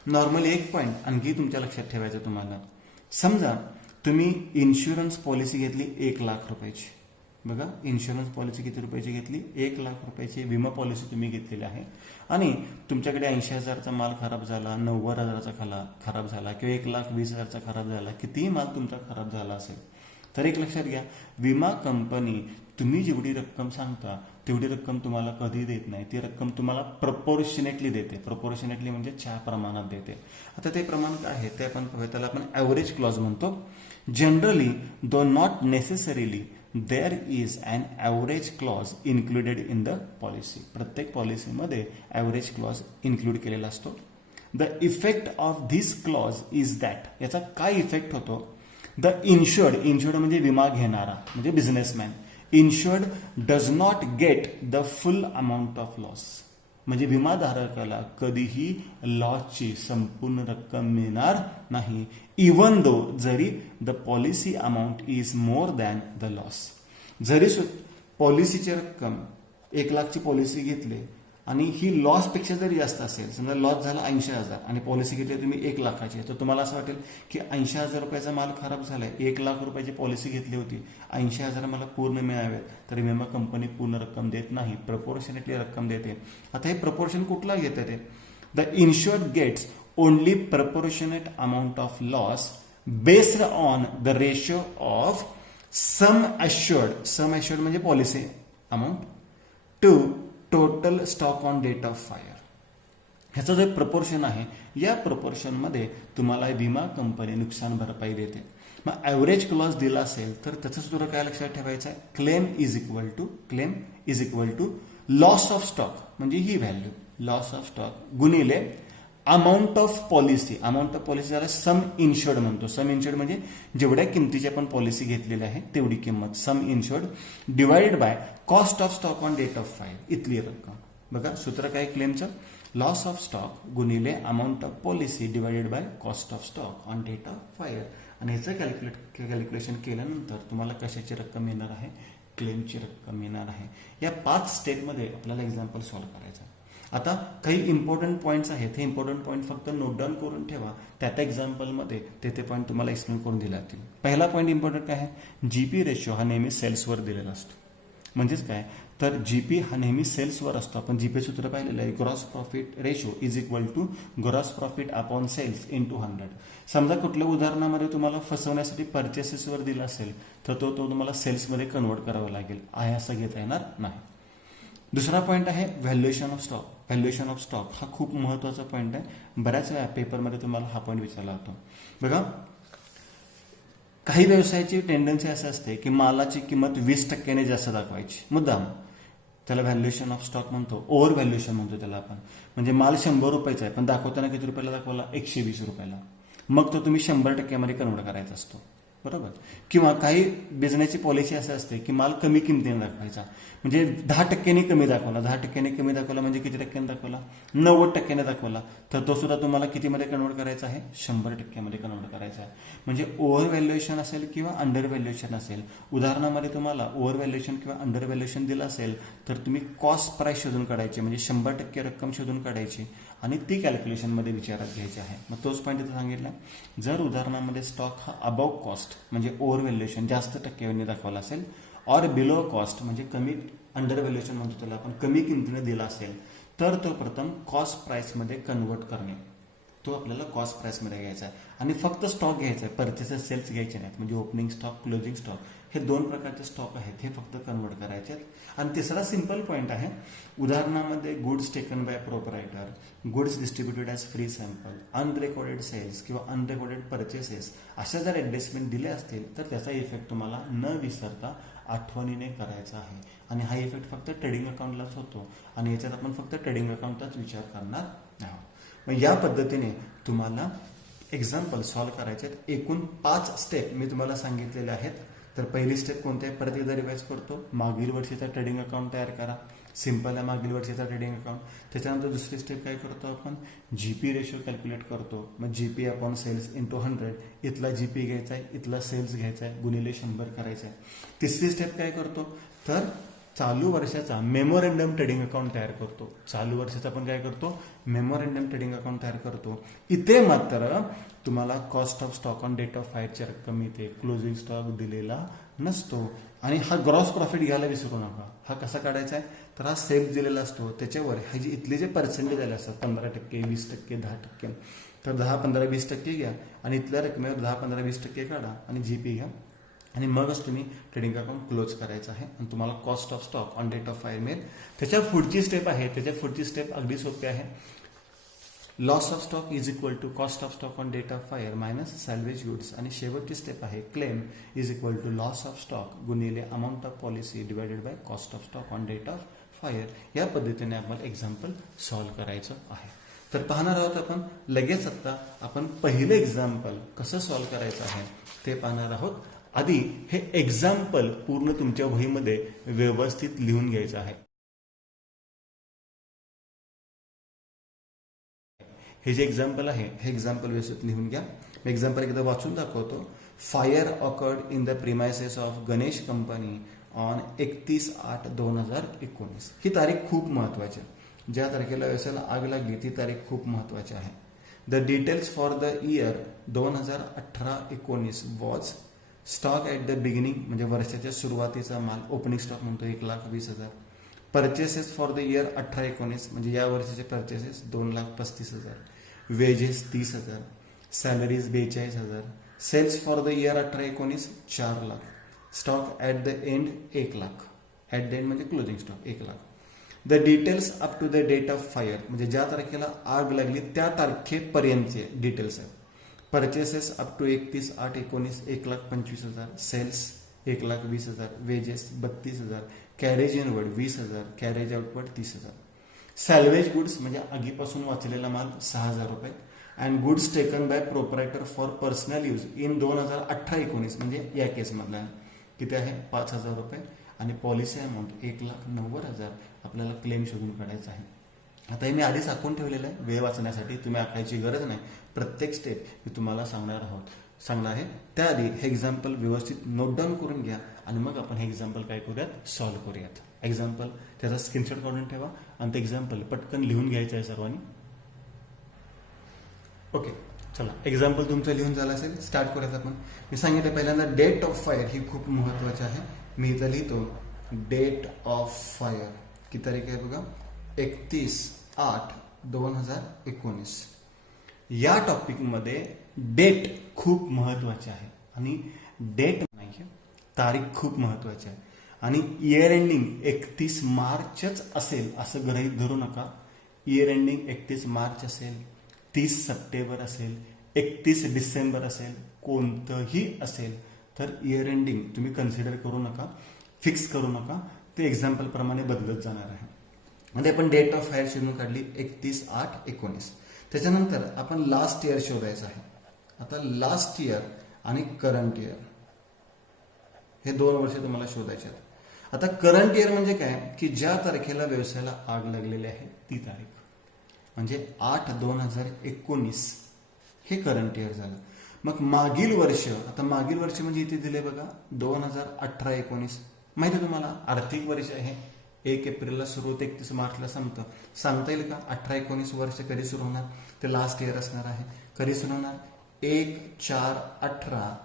नॉर्मली एक पॉईंट आणखी तुमच्या लक्षात ठेवायचं तुम्हाला. समजा तुम्ही इन्शुरन्स पॉलिसी घेतली 1,00,000 रुपयाची. बघा, इन्शुरन्स पॉलिसी किती रुपयाची घेतली, 1,00,000 रुपयाची विमा पॉलिसी तुम्ही घेतलेली आहे. आणि तुमच्याकडे 80,000चा माल खराब झाला, 90,000चा खराब झाला, किंवा 1,20,000चा खराब झाला, कितीही माल तुमचा खराब झाला असेल, तर एक लक्षात घ्या, विमा कंपनी तुम्ही जेवढी रक्कम सांगता तेवढी रक्कम तुम्हाला कधी देत नाही. ती रक्कम तुम्हाला प्रपोर्शनेटली देते. प्रपोर्शनेटली म्हणजे 4 प्रमाणात देते. आता ते प्रमाण काय आहे ते आपण पाहूया. त्याला आपण ॲव्हरेज क्लॉज म्हणतो. Generally though not necessarily there is an average clause included in the policy. प्रत्येक पॉलिसीमध्ये ॲव्हरेज क्लॉज इन्क्लूड केलेला असतो. The effect of this clause is that, याचा काय इफेक्ट होतो, द इन्शुर्ड म्हणजे विमा घेणारा म्हणजे businessman, insured does not get the full amount of loss. म्हणजे विमाधारकाला कधीही लॉसची संपूर्ण रक्कम मिळणार नाही, इवन दो, जरी the policy amount is more than the loss. जरी पॉलिसीची रक्कम 1,00,000ची पॉलिसी घेतली आणि ही लॉसपेक्षा जरी जास्त असेल, समजा लॉस झाला 80,000 आणि पॉलिसी घेतली तुम्ही 1,00,000ची, तर तुम्हाला असं वाटेल की 80,000 रुपयाचा माल खराब झालाय, 1,00,000 रुपयाची पॉलिसी घेतली होती, 80,000 मला पूर्ण मिळावेत, तर विमा कंपनी पूर्ण रक्कम देत नाही, प्रपोर्शनेटली रक्कम देते. आता हे प्रपोर्शन कुठला घेतं ते, the insured gets only proportionate amount of loss based on the ratio of sum assured म्हणजे policy amount to total stock on date of fire. ह्याचं जे प्रपोर्शन आहे, या प्रपोर्शनमध्ये तुम्हाला विमा कंपनी नुकसान भरपाई देते. मग ॲव्हरेज क्लॉज दिला असेल तर त्याचं सूत्र काय लक्षात ठेवायचं आहे, claim is equal to loss of stock, म्हणजे ही व्हॅल्यू लॉस ऑफ स्टॉक गुणिले amount of policy. Amount of policy झाला सम इन्शुर्ड म्हणतो. सम इन्शुर्ड म्हणजे जेवढ्या किमतीची आपण पॉलिसी घेतलेली आहे तेवढी किंमत, sum insured divided by cost of stock on date of fire, इथली रक्कम. बघा सूत्र काय क्लेमचं, लॉस ऑफ स्टॉक गुणिले amount of policy divided by cost of stock on date of fire. आणि ह्याचं कॅल्क्युलेशन केल्यानंतर तुम्हाला कशाची रक्कम येणार आहे, क्लेमची रक्कम येणार आहे. या 5 स्टेपमध्ये आपल्याला एक्झाम्पल सॉल्व्ह करायचं. आता काही इम्पॉर्टंट पॉईंट्स आहेत, हे इम्पॉर्टंट पॉईंट फक्त नोट डाऊन करून ठेवा. त्या एक्झाम्पलमध्ये ते पॉईंट तुम्हाला एक्सप्लेन करून दिले जातील. पहिला पॉईंट इम्पॉर्टंट काय आहे, जीपी रेशो हा नेहमी सेल्सवर दिलेला असतो. म्हणजेच काय, तर जीपी हा नेहमी सेल्सवर असतो. आपण जीपी सूत्र पाहिलेलं आहे, gross profit ratio is equal to gross profit upon sales into 100. समजा कुठल्या उदाहरणामध्ये तुम्हाला फसवण्यासाठी परचेसेसवर दिला असेल तर तो तुम्हाला सेल्समध्ये कन्वर्ट करावा लागेल, आहे असं घेता येणार नाही. दुसरा पॉईंट आहे valuation of stock. Valuation of stock हा खूप महत्त्वाचा पॉईंट आहे. बऱ्याच वेळा पेपरमध्ये तुम्हाला हा पॉईंट विचारला होतो. बघा, काही व्यवसायाची टेंडन्सी असं असते की मालाची किंमत 20% जास्त दाखवायची मुद्दाम, त्याला व्हॅल्युएशन ऑफ स्टॉक म्हणतो, ओव्हर व्हॅल्युएशन म्हणतो त्याला आपण. म्हणजे माल 100 रुपयाचा आहे पण दाखवताना किती रुपयाला दाखवला, 120 रुपयाला, मग तो तुम्ही 100% कन्वर्ट करायचा असतो, बरोबर. किंवा काही बिझनेसची पॉलिसी असं असते की माल कमी किमतीने दाखवायचा, म्हणजे 10% कमी दाखवला, 10% कमी दाखवला म्हणजे किती टक्क्याने दाखवला, 90% दाखवला, तर तो सुद्धा तुम्हाला कितीमध्ये कन्वर्ट करायचा आहे, 100% कन्वर्ट करायचा आहे. म्हणजे ओव्हर व्हॅल्युएशन असेल किंवा अंडर व्हॅल्युएशन असेल. उदाहरणामध्ये तुम्हाला ओव्हर व्हॅल्युएशन किंवा अंडर व्हॅल्युएशन दिलं असेल तर तुम्ही कॉस्ट प्राइस शोधून काढायची, म्हणजे 100% रक्कम शोधून काढायची आणि ती कॅल्क्युलेशनमध्ये विचारात घ्यायची आहे. मग तोच पॉईंट इथं सांगितला, जर उदाहरणामध्ये स्टॉक हा अबाव कॉस्ट म्हणजे ओव्हर व्हॅल्युएशन जास्त टक्केवारी दाखवला असेल, ऑर बिलो कॉस्ट म्हणजे कमी, अंडर व्हॅल्युएशन म्हणतो त्याला आपण, कमी किमतीने दिला असेल, तर तो प्रथम कॉस्ट प्राइसमध्ये कन्वर्ट करणे. तो आपल्याला कॉस्ट प्राइसमध्ये घ्यायचा आहे. आणि फक्त स्टॉक घ्यायचा आहे, परचेसेस सेल्स घ्यायचे नाहीत. म्हणजे ओपनिंग स्टॉक, क्लोजिंग स्टॉक हे 2 प्रकारचे स्टॉक आहेत, हे फक्त कन्वर्ट करायचे आहेत. आणि तिसरा सिंपल पॉईंट आहे, उदाहरणामध्ये goods taken by proprietor, goods distributed as free sample, unrecorded sales किंवा अनरेकॉर्डेड परचेसेस अशा जर ॲडजस्टमेंट दिल्या असतील तर त्याचा इफेक्ट तुम्हाला न विसरता आठवणीने करायचा आहे. आणि हा इफेक्ट फक्त ट्रेडिंग अकाउंटलाच होतो आणि याच्यात आपण फक्त ट्रेडिंग अकाउंटचाच विचार करणार आहोत. मग या पद्धतीने तुम्हाला एक्झाम्पल सॉल्व्ह करायचे आहेत. एकूण 5 स्टेप मी तुम्हाला सांगितलेले आहेत. तर पहिली स्टेप कोणती आहे, परत एकदा रिवाइज करतो. मागील वर्षीचा ट्रेडिंग अकाउंट तयार करा, सिंपल आहे मागील वर्षीचा ट्रेडिंग अकाउंट. त्याच्यानंतर दुसरी स्टेप काय करतो आपण, जीपी रेशो कॅल्क्युलेट करतो. मग जीपी अपॉन सेल्स इंटू 100, इथला जीपी घ्यायचा आहे, इथला सेल्स घ्यायचा आहे, गुणिले 100 करायचा आहे. तिसरी स्टेप काय करतो, तर चालू वर्षाचा मेमोरेंडम ट्रेडिंग अकाउंट तयार करतो. चालू वर्षाचा आपण काय करतो, मेमोरेंडम ट्रेडिंग अकाउंट तयार करतो. इथे मात्र तुम्हाला cost of stock on date of फायरची रक्कम इथे क्लोजिंग स्टॉक दिलेला नसतो. आणि हा ग्रॉस प्रॉफिट घ्यायला विसरू नका. हा कसा काढायचा आहे, तर हा सेल्स दिलेला असतो, त्याच्यावर हे जे इथले जे पर्सेंटेज आले असतात 15%, 20%, 10%, तर 10, 15, 20% घ्या आणि इथल्या रकमेवर 10, 15, 20% काढा आणि जीपी घ्या आणि मगच तुम्ही ट्रेडिंग अकाउंट क्लोज करायचं आहे आणि तुम्हाला cost of stock on date of fire मिळेल. त्याच्या पुढची स्टेप आहे, अगदी सोपी आहे. Loss of stock is equal to cost of stock on date of fire minus salvage goods. आणि शेवटची स्टेप आहे claim is equal to loss of stock गुणिले amount of policy divided by cost of stock on date of fire. या पद्धतीने आपल्याला एक्झाम्पल सॉल्व्ह करायचं आहे. तर पाहणार आहोत आपण लगेच. आत्ता आपण पहिलं एक्झाम्पल कसं सॉल्व्ह करायचं आहे ते पाहणार आहोत. आधी हे एक्झाम्पल पूर्ण तुमच्या वहीमध्ये व्यवस्थित लिहून घ्यायचं आहे. हे जे एक्झाम्पल आहे हे एक्झाम्पल व्यवस्थित लिहून घ्या. मी एक्झाम्पल एकदा वाचून दाखवतो. Fire occurred in the premises of Ganesh company on 31/8/2019. ही तारीख खूप महत्वाची आहे. ज्या तारखेला व्यवसायाला आग लागली ती तारीख खूप महत्वाची आहे. The details for the year 2018-19 was stock at the beginning, म्हणजे वर्षाच्या सुरुवातीचा माल, ओपनिंग स्टॉक म्हणतो 1,20,000. परचेसेस फॉर द इयर 18-19, म्हणजे या वर्षाचे purchases 2,35,000. Wages 30,000. Salaries 42,000. Sales for the year 18-19 4,00,000. Stock at the end 1,00,000. At the end म्हणजे closing stock 1,00,000. The details up to the date of fire, म्हणजे ज्या तारखेला आग लागली त्या तारखेपर्यंतचे डिटेल्स आहेत. Purchases up to 31/8/19 1,25,000. Sales 1,20,000. Wages 32,000. Carriage inward 20,000. Carriage outward 30,000. Salvage goods म्हणजे आगीपासून वाचलेला माल 6,000 रुपये. And goods taken by proprietor for personal use in 2018-19, म्हणजे या केसमधला किती आहे 5,000 रुपये. आणि पॉलिसी अमाऊंट 1,90,000 आपल्याला क्लेम शोधून काढायचा आहे. आता हे मी आधीच आखून ठेवलेलं आहे वेळ वाचण्यासाठी, तुम्ही आखायची गरज नाही. प्रत्येक स्टेप मी तुम्हाला सांगणार आहे. त्याआधी हे एक्झाम्पल व्यवस्थित नोट डाऊन करून घ्या आणि मग आपण हे एक्झाम्पल काय करूयात, सॉल्व्ह करूयात. एक्झाम्पल त्याचा स्क्रीनशॉट काढून ठेवा आणि ते एक्झाम्पल पटकन लिहून घ्यायचं आहे सर्वांनी. ओके, चला एक्झाम्पल तुमचं लिहून झालं असेल, स्टार्ट करूयात आपण. मी सांगितलं पहिल्यांदा डेट ऑफ फायर ही खूप महत्वाची आहे. मी इथं लिहितो डेट ऑफ फायर. किती तारीख आहे बघा, 31/8/2019. या टॉपिकमध्ये डेट खूप महत्वाची आहे आणि डेट नाही, तारीख खूप महत्वाची आहे. आणि इयर एंडिंग 31 मार्चच असेल असं गृहीत धरू नका. इयर एंडिंग 31 मार्च असेल, 30 सप्टेंबर असेल, 31 डिसेंबर असेल, कोणतंही असेल तर इयर एंडिंग तुम्ही कन्सिडर करू नका, फिक्स करू नका. ते एक्झाम्पल प्रमाणे बदलत जाणार आहे. म्हणजे आपण डेट ऑफ फायर शोधून काढली 31/8/19. त्याच्यानंतर आपण लास्ट इयर शोधायचं आहे. आता लास्ट इयर आणि करंट इयर हे 2 वर्ष तुम्हाला शोधायचे आहेत. आता करंट इयर म्हणजे काय, की ज्या तारखेला व्यवसायाला आग लागलेली आहे ती तारीख, म्हणजे 8/2019 हे करंट इयर झालं. मग मागील वर्ष, आता मागील वर्ष म्हणजे इथे दिले बघा 2018-19. माहिती आहे तुम्हाला आर्थिक वर्ष आहे, 1 एप्रिलला सुरू होते, 31 मार्चला संपतं. सांगता येईल का 18-19 वर्ष कधी सुरू होणार, ते लास्ट इयर असणार आहे. कधी सुरू होणार, 1/4/18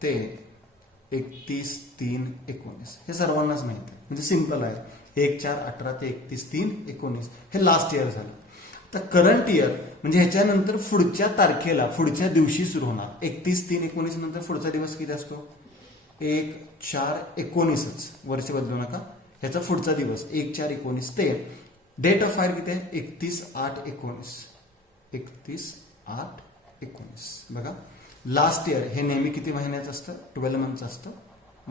ते 31/3/19. हे सर्वांनाच माहिती आहे, म्हणजे सिंपल आहे. 1/4/18 ते 31/3/19 हे लास्ट इयर झालं. तर करंट इयर म्हणजे ह्याच्यानंतर पुढच्या तारखेला पुढच्या दिवशी सुरू होणार 31/3/19 नंतर पुढचा दिवस किती असतो 1/4/19च वर्ष बदलू नका ह्याचा पुढचा दिवस 1/4/19 ते डेट ऑफ फायर किती आहे 31/8/19 31/8/19 बघा लास्ट इयर हे नेहमी किती महिन्याचं असतं 12 मंथचं असतं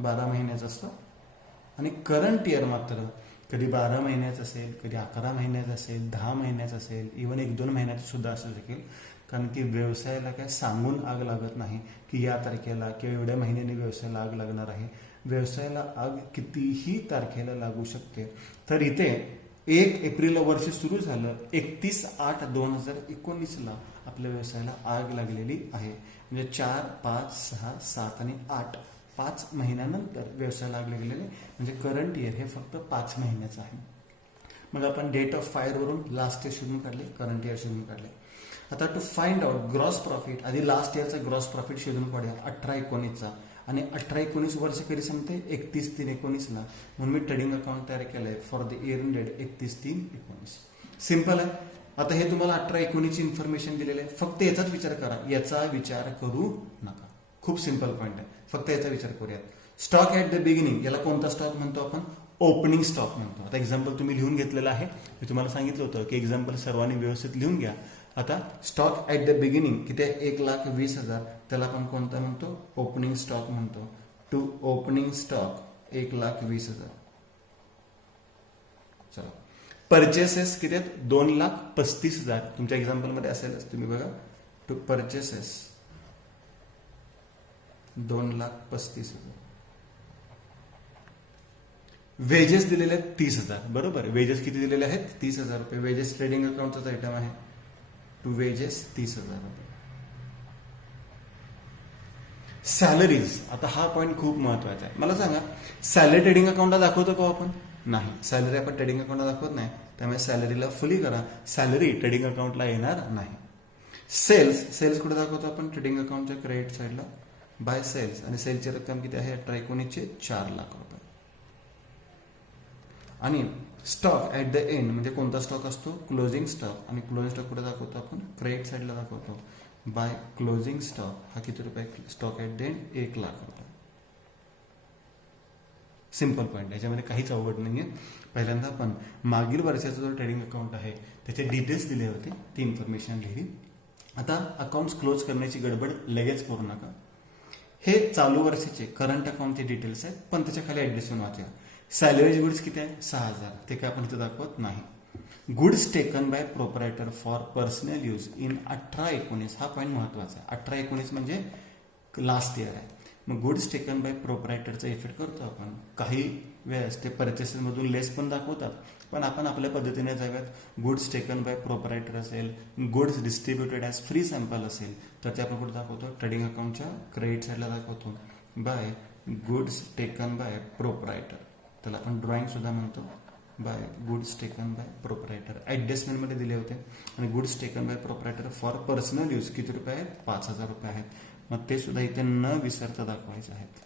12 महिन्याचं असतं आणि करंट इयर मात्र कधी 12 महिन्याचं असेल कधी 11 महिन्याचं असेल 10 महिन्याचं असेल इव्हन 1-2 महिन्याचं सुद्धा असू शकेल कारण की व्यवसायाला काय सांगून आग लागत नाही की या तारखेला किंवा एवढ्या महिन्याने व्यवसायाला आग लागणार आहे व्यवसायाला आग कितीही तारखेला लागू शकते तर इथे 1 एप्रिल वर्ष सुरू झालं 31/8/2019 आपल्या व्यवसायाला आग लागलेली आहे म्हणजे 4, 5, 6, 7 आणि 8 5 महिन्यानंतर व्यवसायाला आग लागलेली म्हणजे करंट इयर हे फक्त 5 महिन्याचं आहे मग आपण डेट ऑफ फायर वरून लास्ट इयर शोधून काढले करंट इयर शोधून काढले आता to find out gross profit आधी लास्ट इयरचा ग्रॉस प्रॉफिट शोधून काढूया 18-19चा आणि 18-19 वर्ष कधी संपते 31/3/19 म्हणून मी ट्रेडिंग अकाउंट तयार केलंय for the year date 31/3/19 simple आहे आता हे तुम्हाला 18-19 ची इन्फॉर्मेशन दिलेलं आहे फक्त याचाच विचार करा याचा विचार करू नका खूप सिंपल पॉईंट आहे फक्त याचा विचार करूयात स्टॉक ऍट द बिगिनिंग याला कोणता स्टॉक म्हणतो आपण ओपनिंग स्टॉक म्हणतो आता एक्झाम्पल तुम्ही लिहून घेतलेलं आहे मी तुम्हाला सांगितलं होतं की एक्झाम्पल सर्वांनी व्यवस्थित लिहून घ्या आता स्टॉक ऍट द बिगिनिंग किती 1,20,000 त्याला आपण कोणता म्हणतो ओपनिंग स्टॉक म्हणतो टू ओपनिंग स्टॉक 1,20,000 चला परचेसेस किती आहेत 2,35,000 तुमच्या एक्झाम्पल मध्ये असेलच तुम्ही बघा टू परचेसेस 2,35,000 वेजेस दिलेले आहेत 30,000 बरोबर वेजेस किती दिलेले आहेत 30,000 रुपये वेजेस ट्रेडिंग अकाउंटचा आयटम आहे टू वेजेस 30,000 रुपये सॅलरीज आता हा पॉईंट खूप महत्वाचा आहे मला सांगा सॅलरी ट्रेडिंग अकाउंटला दाखवतो का आपण नाही सॅलरी आपण ट्रेडिंग अकाउंटला दाखवत नाही त्यामुळे सॅलरीला फुली करा सॅलरी ट्रेडिंग अकाउंटला येणार नाही सेल्स कुठे दाखवतो आपण ट्रेडिंग अकाउंटच्या क्रेडिट साईडला बाय सेल्स आणि सेलची रक्कम किती आहे 18-19 4 लाख रुपये आणि स्टॉक ऍट द एंड म्हणजे कोणता स्टॉक असतो क्लोजिंग स्टॉक आणि क्लोजिंग स्टॉक कुठे दाखवतो आपण क्रेडिट साईडला दाखवतो बाय क्लोजिंग स्टॉक हा किती रुपये stock at the end 1 lakh रुपये सिंपल पॉईंट याच्यामध्ये काहीच अवघड नाहीये पहिल्यांदा आपण मागील वर्षाचा जो ट्रेडिंग अकाउंट आहे त्याचे डिटेल्स दिले होते ती इन्फॉर्मेशन लिहिली आता अकाउंट क्लोज करण्याची गडबड लगेच करू नका हे चालू वर्षाचे करंट अकाउंटचे डिटेल्स आहेत पण त्याच्या खाली ऍडजस्टमेंट वाचूया सॅलरीज गुड्स किती आहे 6,000 ते काय आपण इथे दाखवत नाही goods taken by proprietor for personal use in 18-19 हा पॉईंट महत्वाचा आहे 18-19 म्हणजे लास्ट इयर आहे मग गुड्स टेकन बाय प्रोपरायटरचा इफेक्ट करतो आपण काही वेळेस ते परचेसेस मधून लेस पण दाखवतात पण आपण आपल्या पद्धतीने जाऊयात गुड्स टेकन बाय प्रोपरायटर असेल goods distributed as free sample असेल तर ते आपण कुठे दाखवतो ट्रेडिंग अकाउंटच्या क्रेडिट साईडला दाखवतो by goods taken by proprietor त्याला आपण ड्रॉइंग सुद्धा म्हणतो by goods taken by proprietor adjustment मध्ये दिले होते आणि goods taken by proprietor for personal use किती रुपये आहेत 5,000 रुपये आहेत मग ते सुद्धा इथे न विसरता दाखवायचे आहेत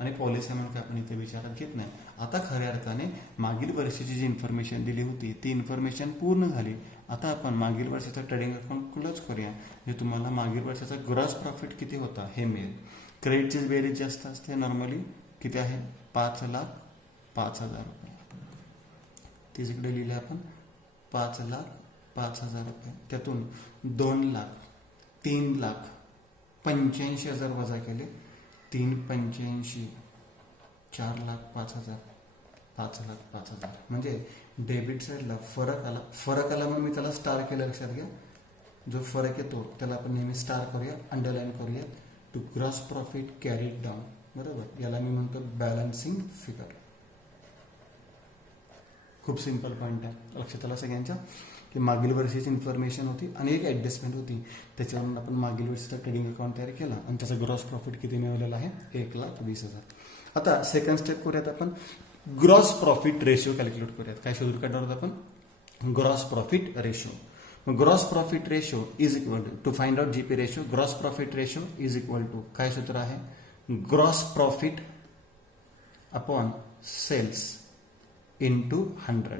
आणि पॉलिसी अमाऊंट आपण इथे विचारात घेत नाही आता खऱ्या अर्थाने मागील वर्षाची जी इन्फॉर्मेशन दिली होती ती इन्फॉर्मेशन पूर्ण झाली आता आपण मागील वर्षाचा ट्रेडिंग अकाउंट क्लोज करूया जे तुम्हाला मागील वर्षाचा ग्रॉस प्रॉफिट किती होता हे मिळेल क्रेडिटची बेरीज जास्त असते नॉर्मली किती आहे 5,05,000 रुपये तेच इकडे लिहिले आपण 5,05,000 रुपये त्यातून 2,00,000 3,85,000 वजा केले 3,85,000 4,05,000 5,05,000 म्हणजे डेबिट साईडला फरक आला म्हणून मी त्याला स्टार केलं लक्षात घ्या जो फरक येतो त्याला आपण नेहमी स्टार करूया अंडरलाईन करूया to gross profit carried down बरोबर याला मी म्हणतो बॅलन्सिंग फिगर खूप सिंपल पॉईंट आहे लक्षात आला सगळ्यांच्या की मागील वर्षीची इन्फॉर्मेशन होती आणि एक ऍडजस्टमेंट होती त्याच्यावरून आपण मागील वर्षीचा ट्रेडिंग अकाउंट तयार केला आणि त्याचा ग्रॉस प्रॉफिट किती मिळवलेला आहे 1,20,000 आता सेकंड स्टेप करूयात आपण ग्रॉस प्रॉफिट रेशिओ कॅल्क्युलेट करूयात काय शोधून काढणार आहोत आपण ग्रॉस प्रॉफिट रेशिओ मग gross profit ratio is equal to find out GP ratio gross profit ratio is equal to काय सूत्र आहे gross profit upon sales into 100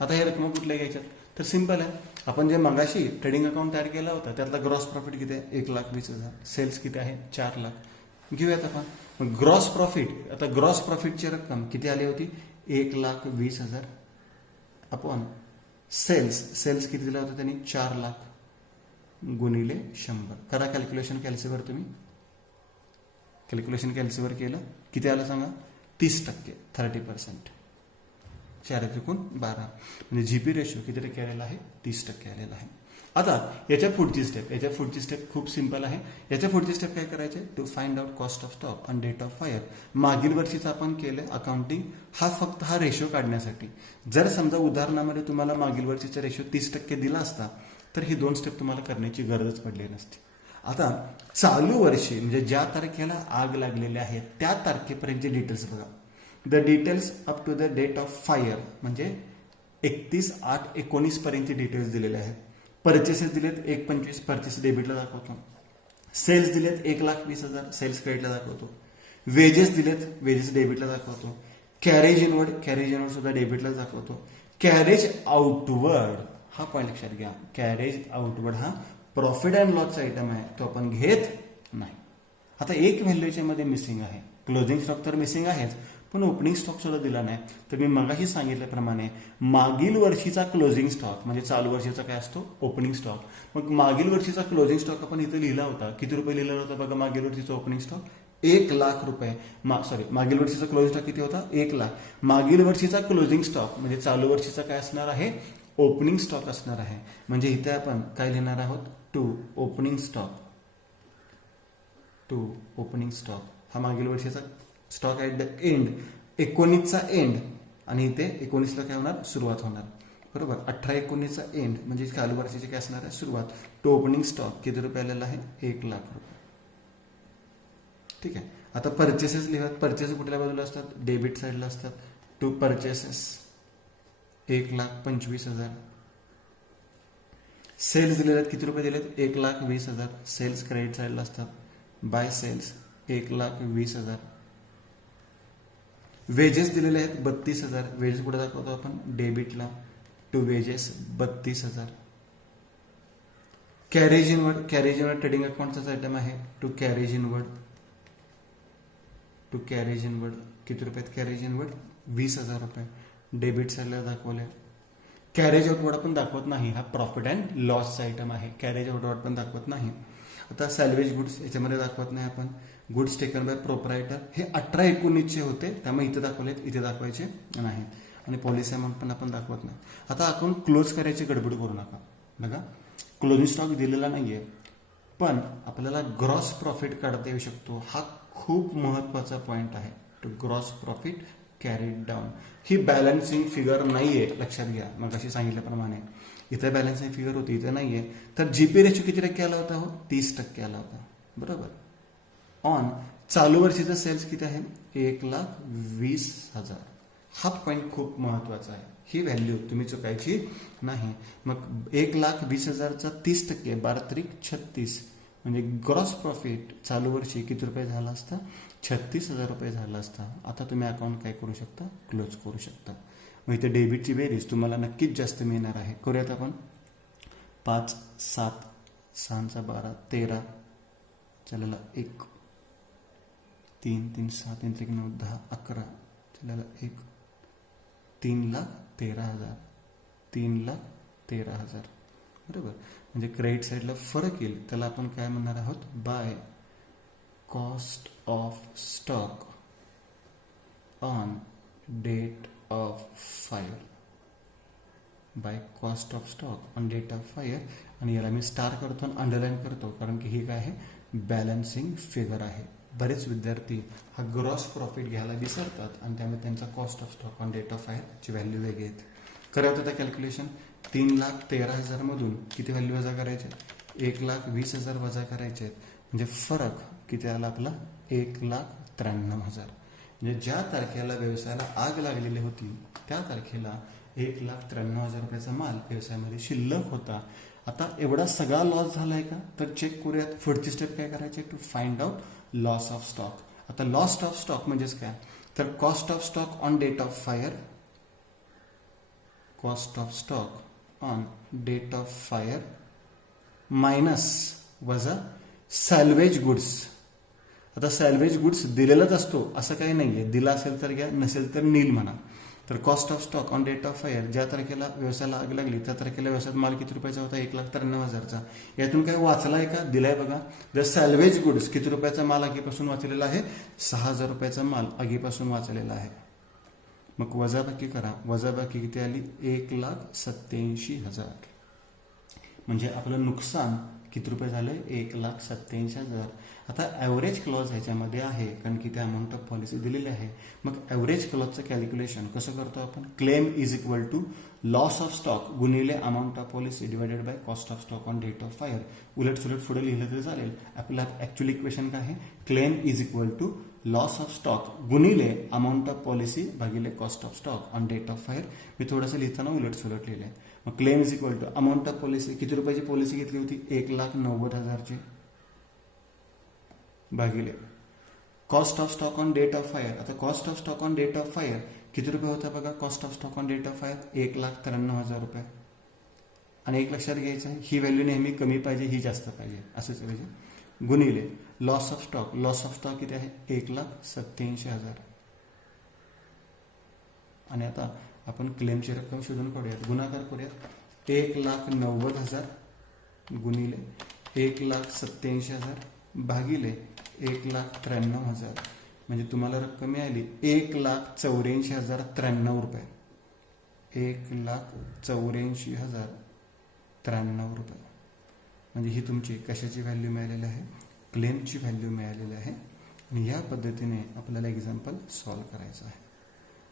आता हे रक्कम कुठल्या घ्यायच्यात तर सिंपल आहे, आपण जे मगाशी ट्रेडिंग अकाउंट तयार केला होता त्यातला ग्रॉस प्रॉफिट किती आहे 1,20,000, सेल्स किती आहे 4 लाख. घेऊयात आपण ग्रॉस प्रॉफिट. आता ग्रॉस प्रॉफिटची रक्कम किती आली होती 1,20,000 अपॉन सेल्स किती दिला होता त्यांनी 4 लाख गुणिले 100. करा कॅल्क्युलेशन कॅल्सीवर, तुम्ही कॅल्क्युलेशन कॅल्सीवर केलं किती आलं सांगा 30%, 30%. 4×12 म्हणजे जीपी रेशो किती टक्के आलेला आहे 30% आलेला आहे. आता याच्या पुढची स्टेप खूप सिंपल आहे. याच्या पुढची स्टेप काय करायचे, to find out cost of stock on date of fire. मागील वर्षीचं आपण केलं अकाउंटिंग, फक्त हा रेशो काढण्यासाठी. जर समजा उदाहरणामध्ये तुम्हाला मागील वर्षीचा रेशो 30% दिला असता तर ही 2 स्टेप तुम्हाला करण्याची गरजच पडली नसती. आता चालू वर्षी म्हणजे ज्या तारखेला आग लागलेली आहे त्या तारखेपर्यंतचे डिटेल्स बघा. The details up to the date of fire म्हणजे 31/8/19 पर्यंतचे डिटेल्स दिलेले आहेत. परचेसेस दिलेत 1,25,000, परचेस डेबिटला दाखवतो. सेल्स दिलेत 1,20,000, सेल्स क्रेडिटला दाखवतो. वेजेस दिलेत, वेजेस डेबिटला दाखवतो. कॅरेज इनवर्ड सुद्धा डेबिटला दाखवतो. कॅरेज आउटवर्ड हा पॉईंट लक्षात घ्या, कॅरेज आउटवर्ड हा प्रॉफिट अँड लॉसचा आयटम आहे, तो आपण घेत नाही. आता एक व्हॅल्यूच्या मध्ये मिसिंग आहे, क्लोजिंग स्टॉक तर मिसिंग आहेच, पण ओपनिंग स्टॉक सुद्धा दिला नाही. तर मी मगाशी सांगितल्याप्रमाणे मागील वर्षीचा क्लोजिंग स्टॉक म्हणजे चालू वर्षीचा काय असतो ओपनिंग स्टॉक. मग मागील वर्षीचा क्लोजिंग स्टॉक आपण इथे लिहिला होता, किती रुपये लिहिला होता बघा मागील वर्षीचा ओपनिंग स्टॉक 1,00,000 रुपये. मागील वर्षीचा क्लोजिंग स्टॉक किती होता 1,00,000. मागील वर्षीचा क्लोजिंग स्टॉक म्हणजे चालू वर्षीचा काय असणार आहे ओपनिंग स्टॉक असणार आहे. म्हणजे इथे आपण काय लिहिणार आहोत टू ओपनिंग स्टॉक हा मागील वर्षीचा स्टॉक ऍट द एंड 19चा एंड आणि इथे 19ला काय होणार सुरुवात होणार बरोबर. 18/19चा एंड म्हणजे चालू वर्षाची काय असणार आहे सुरुवात. टू ओपनिंग स्टॉक किती रुपये आलेला आहे 1,00,000 रुपये. ठीक आहे. आता परचेसेस लिहत, परचेस कुठल्या बाजूला असतात डेबिट साईडला असतात. To purchases 1,25,000. सेल्स दिलेले आहेत किती रुपये दिलेत 1,20,000, सेल्स क्रेडिट साईडला असतात. Bye cells 1,20,000. वेजेस दिलेले आहेत 32,000, वेजेस कुठे दाखवतो आपण डेबिटला. To wages 32,000. Carriage inward trading अकाउंटचाच आयटम आहे. टू कॅरेज इनवर्ड किती रुपयात कॅरेज इनवर्ड 20,000 रुपये डेबिट साईडला दाखवले. कॅरेज आउटवर्ड पण दाखवत नाही, हा प्रॉफिट अँड लॉसचा आयटम आहे, कॅरेज आउटवर्ड पण दाखवत नाही. आता सॅल्वेज गुड्स याच्यामध्ये दाखवत नाही आपण. गुड्स टेकन बाय प्रोप्रायटर हे 18/19चे होते, त्यामुळे इथे दाखवलेत, इथे दाखवायचे नाही. आणि पॉलिसी अमाऊंट पण आपण दाखवत नाही. आता अकाउंट क्लोज करायची गडबड करू नका. बघा क्लोजिंग स्टॉक दिलेला नाहीये, पण आपल्याला ग्रॉस प्रॉफिट काढता येऊ शकतो. हा खूप महत्वाचा पॉइंट आहे. To gross profit carried down. ही बॅलन्सिंग फिगर नाहीये, लक्षात घ्या. मग अशी सांगितल्याप्रमाणे इथे बॅलन्सिंग फिगर होती, इथे नाहीये. तर जीपी रेशो किती टक्के आला होता 30% आला होता बरोबर. ऑन चालू वर्षीचा सेल्स किती आहे 1,20,000. हा पॉईंट खूप महत्वाचा आहे, ही व्हॅल्यू तुम्ही चुकायची नाही. मग 1,20,000चा 30% 12×36 म्हणजे ग्रॉस प्रॉफिट चालू वर्षी किती रुपये झाला असता 36,000 रुपये झाला असता. आता तुम्ही अकाउंट काय करू शकता क्लोज करू शकता. मग इथे डेबिटची बेरीज तुम्हाला नक्कीच जास्त मिळणार आहे. करूयात आपण. 5, 7, 6, 12, 13 चला 1, 3, 3, 6, 3, 3, 9, 10, 11 चला 1, 3,13,000 3,13,000 बरोबर. म्हणजे क्रेडिट साईडला फरक येईल, त्याला आपण काय म्हणणार आहोत by cost of stock on date of fire. By cost of stock on date of fire. आणि याला मी स्टार करतो आणि अंडरलाईन करतो कारण की ही काय आहे बॅलन्सिंग फिगर आहे. बरेच विद्यार्थी हा ग्रॉस प्रॉफिट घ्यायला विसरतात आणि त्यामुळे त्यांचा cost of stock on date of फायरची व्हॅल्यू वेगळी येते. करत होता कॅल्क्युलेशन. 3,13,000 मधून किती व्हॅल्यू वजा करायचे 1,20,000 वजा करायचे. म्हणजे फरक किती आला आपला 1,93,000. म्हणजे ज्या तारखेला व्यवसायाला आग लागलेली होती त्या तारखेला 1,93,000 रुपयाचा माल व्यवसायामध्ये शिल्लक होता. आता एवढा सगळा लॉस झालाय का तर चेक करूयात. पुढची स्टेप काय करायची to find out loss of stock. आता लॉस ऑफ स्टॉक म्हणजेच काय तर cost of stock on date of fire. Cost of stock on date of fire minus वजा सॅल्वेज गुड्स. आता सॅल्वेज गुड्स दिलेलाच असतो असं काही नाहीये, दिला असेल तर घ्या, नसेल तर नील म्हणा. तर cost of stock on date of fire, ज्या तारखेला व्यवसायाला आग लागली त्या तारखेला व्यवसायात माल किती रुपयाचा होता, 1,93,000चा. यातून काय वाचलाय का, दिलाय बघा. जर सॅल्वेज गुड्स किती रुपयाचा माल आगीपासून वाचलेला आहे, 6,000 रुपयाचा माल आगीपासून वाचलेला आहे. मग वजाबाकी करा, वजाबाकी किती आली, 1,87,000. म्हणजे आपलं नुकसान किती रुपये झालं, 1,87,000. आता ॲव्हरेज क्लॉज ह्याच्यामध्ये आहे कारण की त्या अमाऊंट ऑफ पॉलिसी दिलेली आहे. मग ॲव्हरेज क्लॉजचं कॅल्क्युलेशन कसं करतो आपण, claim is equal to loss of stock गुणिले amount of policy divided by cost of stock on date of fire. उलट सुलट पुढे लिहिलं तरी चालेल. आपलं ॲक्च्युअल इक्वेशन काय आहे, claim is equal to loss of stock गुणिले अमाऊंट ऑफ पॉलिसी भागिले cost of stock on date of fire. मी थोडंसं लिहिताना उलट सुलट लिहिलंय. मग claim is equal to amount of policy, किती रुपयाची पॉलिसी घेतली होती, 1,90,000ची, भागिले cost of stock on date of fire. आता cost of stock on date of fire किती रुपये होता बघा, cost of stock on date of fire 1,93,000 रुपये. आणि एक लक्षात घ्यायचं आहे, ही व्हॅल्यू नेहमी कमी पाहिजे, ही जास्त पाहिजे, असंच पाहिजे. गुणिले loss of stock, loss of stock किती आहे, 1,87,000. आणि आता आपण क्लेमची रक्कम शोधून काढूयात, गुणाकार करूयात. 1,90,000 गुणिले 1,87,000 भागिले 1,93,000. म्हणजे तुम्हाला रक्कम मिळाली 1,84,093 रुपये. 1,84,093 रुपये. म्हणजे ही तुमची कशाची व्हॅल्यू मिळालेली आहे, क्लेमची व्हॅल्यू मिळालेली आहे. आणि या पद्धतीने आपल्याला एक्झाम्पल सॉल्व्ह करायचं आहे.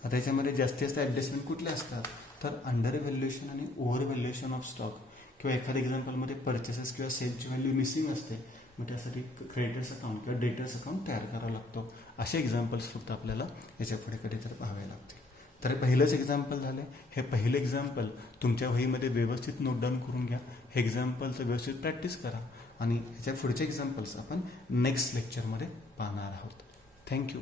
आता याच्यामध्ये जास्तीत जास्त ॲडजस्टमेंट कुठले असतात, तर अंडर व्हॅल्युएशन आणि ओव्हर व्हॅल्युएशन ऑफ स्टॉक, किंवा एखाद्या एक्झाम्पलमध्ये परचेसेस किंवा सेलची व्हॅल्यू मिसिंग असते, मग त्यासाठी क्रेडिटर्स अकाउंट किंवा डेटर्स अकाउंट तयार करावा लागतो. असे एक्झाम्पल्स फक्त आपल्याला याच्या पुढे कधी तर पाहावे लागतील. तर पहिलंच एक्झाम्पल झालं. हे पहिलं एक्झाम्पल तुमच्या वहीमध्ये व्यवस्थित नोट डाऊन करून घ्या. हे एक्झाम्पलचं व्यवस्थित प्रॅक्टिस करा आणि ह्याच्या पुढचे एक्झाम्पल्स आपण नेक्स्ट लेक्चरमध्ये पाहणार आहोत. थँक्यू.